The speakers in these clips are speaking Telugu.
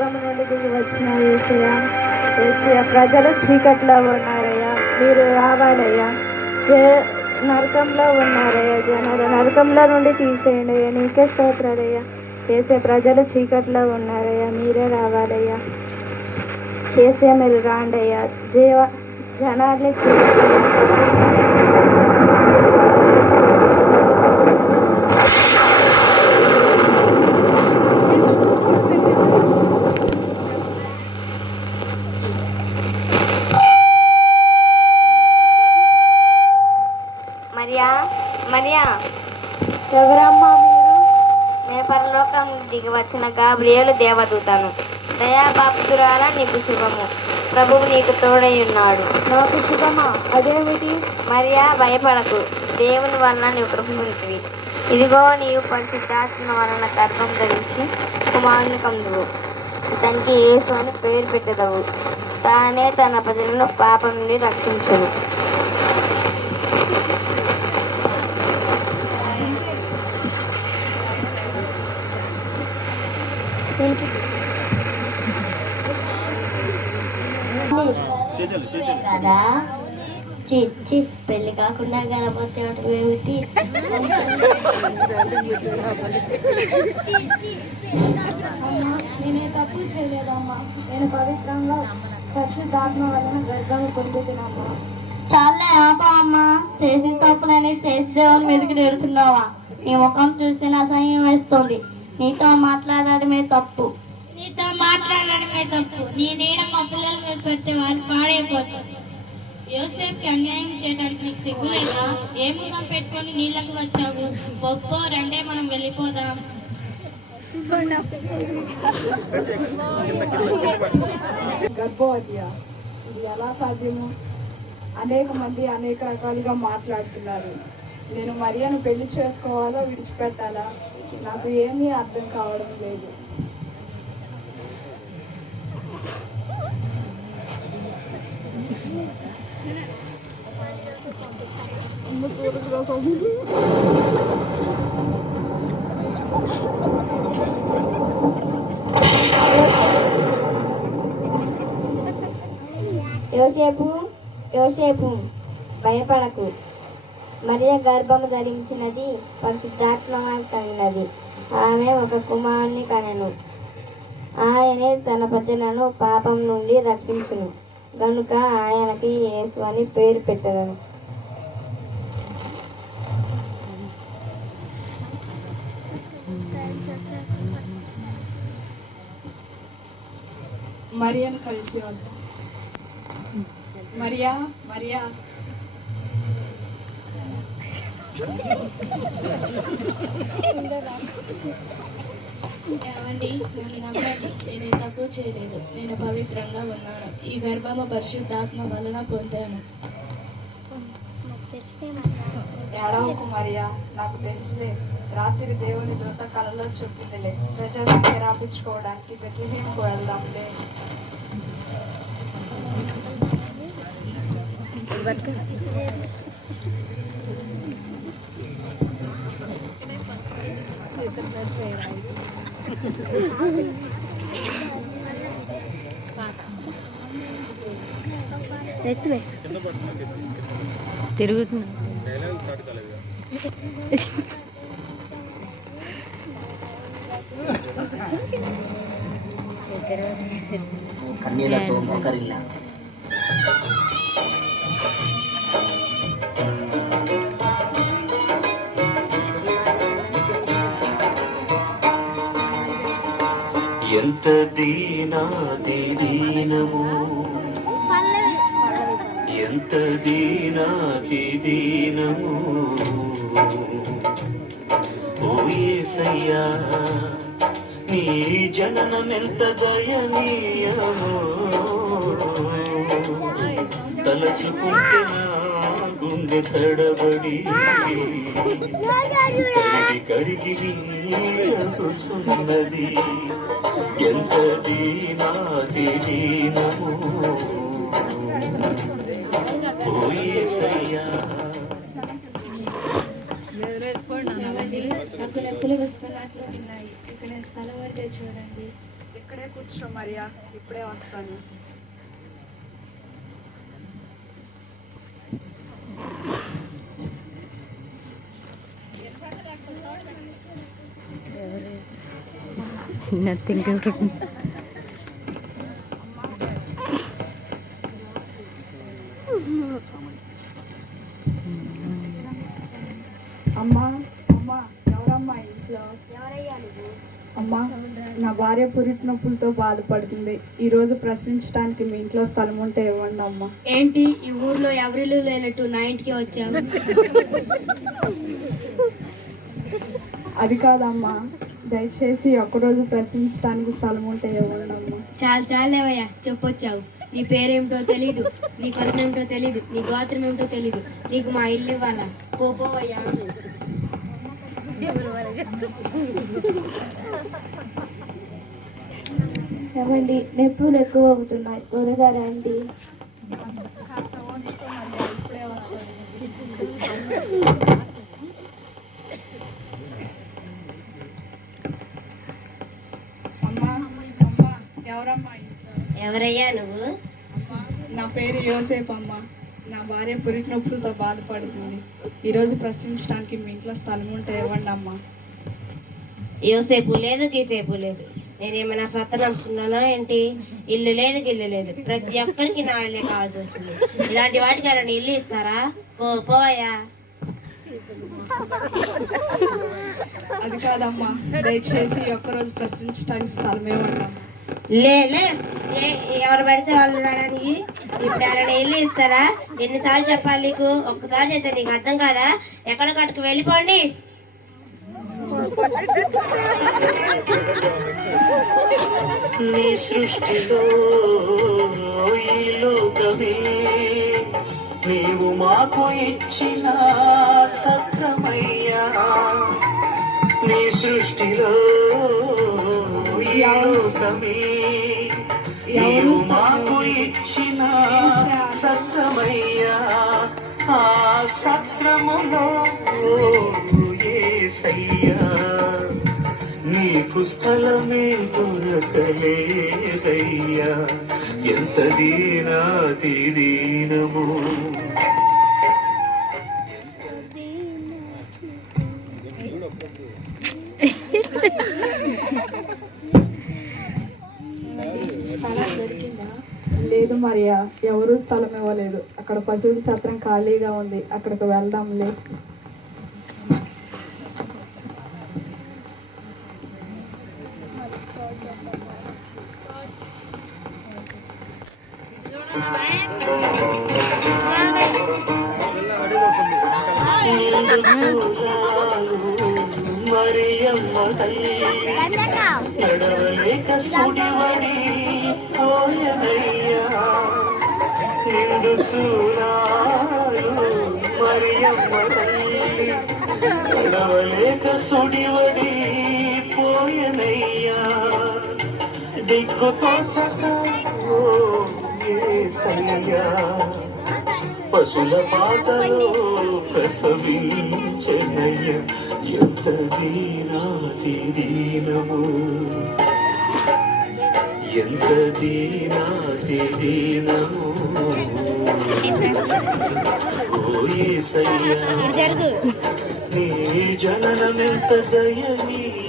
నుండి దిగి వచ్చిన యేసయ్య, యేసయ్య, ప్రజలు చీకట్లో ఉన్నారయ్యా, మీరు రావాలయ్యా. నరకంలో ఉన్నారయ్యా, జనాలు నరకంలో నుండి తీసేయండి అయ్యా. నీకే స్తోత్రాలయ్యా. యేసయ్య, ప్రజలు చీకట్లో ఉన్నారయ్యా, మీరే రావాలయ్యా. యేసయ్య, మీరు రాండి అయ్యా. జనాల్ని చీకట్లో మరియా, మరియా, ఎవరమ్మా మీరు? నేను పరలోకం దిగి వచ్చిన గాబ్రియేలు దేవదూతను. దయాబాపుతురాలా, నీకు శుభము, ప్రభువు నీకు తోడై ఉన్నాడు. నాకు శుభమా? అదేమిటి? మరియా, భయపడకు, దేవుని వలన నీవు కృప పొందితివి. ఇదిగో, నీవు పరిశుద్ధాత్మ వలన గర్భం ధరించి కుమారుని కందువు. దానికి యేసు అని పేరు పెట్టదవు. తానే తన ప్రజలను పాపం నుండి రక్షించును. కదా చిచ్చి పెళ్లి కాకుండా గణపతి ఆటం ఏమిటి? నేనే తప్పు చేయలేదమ్మా. నేను పవిత్రంగా పరిశుద్ధాత్మ వలన గర్భం పొందుతున్నామ్మా. చాలే ఆపా అమ్మా, చేసిన తప్పునని చేసి దేవుని మీదకి నెడుతున్నావా? నీ ముఖం చూస్తే నా అసహ్యం వేస్తుంది. నీతో మాట్లాడడమే తప్పు. నీ నీడ మా పిల్లల మీద పెడితే వాళ్ళు పాడైపోతారు. యోసేపుకి అన్యాయం చేయడానికి నీకు సిగ్గు లేదా? ఏ ముఖం పెట్టుకొని నీళ్ళకు వచ్చావు? ఒప్పో రండే, మనం వెళ్ళిపోదాం. గర్భవతియా? ఇది ఎలా సాధ్యము? అనేక మంది అనేక రకాలుగా మాట్లాడుతున్నారు. నేను మరియను పెళ్లి చేసుకోవాలో విడిచిపెట్టాలా? నాకు ఏమీ అర్థం కావడం లేదు. యోసేపు, భయపడకు. మరియ గర్భము ధరించినది పరిశుద్ధాత్మ కలిగినది. ఆమె ఒక కుమారుని కనెను. ఆయనే తన ప్రజలను పాపం నుండి రక్షించును గనుక ఆయనకి యేసు అని పేరు పెట్టదను. మరియను కలిసి వద్దాం. మరియా, మరియా, ఏమండి, నన్ను నమ్మండి. నేను తప్పు చేయలేదు. నేను పవిత్రంగా ఉన్నాను. ఈ గర్భము పరిశుద్ధాత్మ వలన పొందాను. ఏడవకు మరియా, నాకు తెలుసులే. రాత్రి దేవుని దూత కలలో చెప్పిందిలే. ప్రజా సంఖ్య రాపించుకోవడానికి బెత్లెహేముకు వెళ్దాంలే. తిరుగుతుంది. కన్నీళ్లతో మోకరిల్లా. ఎంత దీనాతి దీనము, ఎంత దీనాతి దీనము, ఓ యేసయ్యా, నీ జననమెంత దయనీయమో, తలచుకుంటే నా గుండె తడబడి కరిగి నీరకుచున్నది. ఎంత దీనాతి దీనము, ఓ యేసయ్యా. నాకు నొప్పులు వస్తున్నట్లు ఉన్నాయి. ఇక్కడ స్థలం అంటే చూడండి. ఇక్కడే కూర్చో మరియా, ఇప్పుడే వస్తాను. అమ్మా అమ్మా, ఎవరమ్మా ఇంట్లో? అమ్మా, నా భార్య పురిటి నొప్పులతో బాధపడుతుంది. ఈరోజు ప్రశ్నించడానికి మీ ఇంట్లో స్థలం ఉంటే ఇవ్వండి అమ్మా. ఏంటి ఈ ఊర్లో ఎవరిలో లేనట్టు నా ఇంటికి వచ్చావు? అది కాదమ్మా, దయచేసి ఒక్కరోజు ప్రశ్నించడానికి స్థలం ఉంటే ఇవ్వండి అమ్మా. చాలేవయ్యా, చెప్పొచ్చావు. నీ పేరేమిటో తెలీదు, నీ కొలం ఏమిటో తెలీదు, నీ గోత్రం ఏమిటో తెలీదు. నీకు మా ఇల్లు ఇవ్వాలా? పోపోవయ్యా. ఏమండి, నొప్పులు ఎక్కువ అవుతున్నాయి, త్వరగా రండి. అమ్మా అమ్మా, ఎవరమ్మా ఇంట్లో? ఎవరయ్యా నువ్వు? అమ్మా, నా పేరు యోసేపు అమ్మా. నా భార్య పురిటి నొప్పులతో బాధపడుతుంది. ఈరోజు ప్రశ్నించడానికి మీ ఇంట్లో స్థలం ఉంటే ఇవ్వండి అమ్మా. యోసేపు లేదు, గీసేపు లేదు. నేనేమైనా సత్తను అనుకున్నానా ఏంటి? ఇల్లు లేదు, గిల్లు లేదు. ప్రతి ఒక్కరికి నా ఇల్లే కావాల్సి వచ్చింది. ఇలాంటి వాటికి ఎవరైనా ఇల్లు ఇస్తారా? పోయా. అది కాదమ్మా, దయచేసి ఒక్కరోజు ప్రశ్నించడానికి స్థలం ఇవ్వండి అమ్మా. లే ఎవరు పెడితే వాళ్ళు రావడానికి. ఇప్పుడు ఎవరైనా ఇల్లు ఇస్తారా? ఎన్నిసార్లు చెప్పాలి నీకు? ఒక్కసారి చేస్తే నీకు అర్థం కాదా? ఎక్కడ కట్టుకు వెళ్ళిపోండి. నీ సృష్టిలో ఈ లోకమే నీవు మాకు ఇచ్చిన సత్రమయ్యా. నీ సృష్టిలో ఈ లోకమే నీవు మాకు ఇచ్చిన సత్రమయ్యా. ఆ సత్రములో యేసయ్యా నీకు స్థలమే దొరకలేదయ్యా. ఎంత దీనాతి దీనము. లేదు మరియా, ఎవరూ స్థలం ఇవ్వలేదు. అక్కడ పశువుల సత్రం ఖాళీగా ఉంది, అక్కడికి వెళ్దాంలే. మరియమ్మ తల్లి నడవలేక సుడివడి పోయనయ్యా. నిండు చూడాలు మరియమ్మ తల్లి నడవలేక సుడివడి పోయనయ్యా. దిక్కుతో చక్క యేసయ్యా పశుల పాతలో ప్రసవించెనయ్య. ఎంత దీనాతి దీనము, ఎంత దీనాతి దీనము. ఓ యేసయ్యా నీ జననమెంత దయనీయము.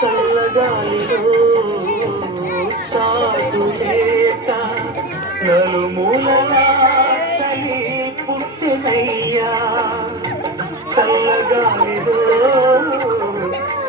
చల్లగాలిలో చాటు లేక నలుమూలలా చలి పుట్టినయ్యా. చల్లగాలిలో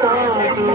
చాటు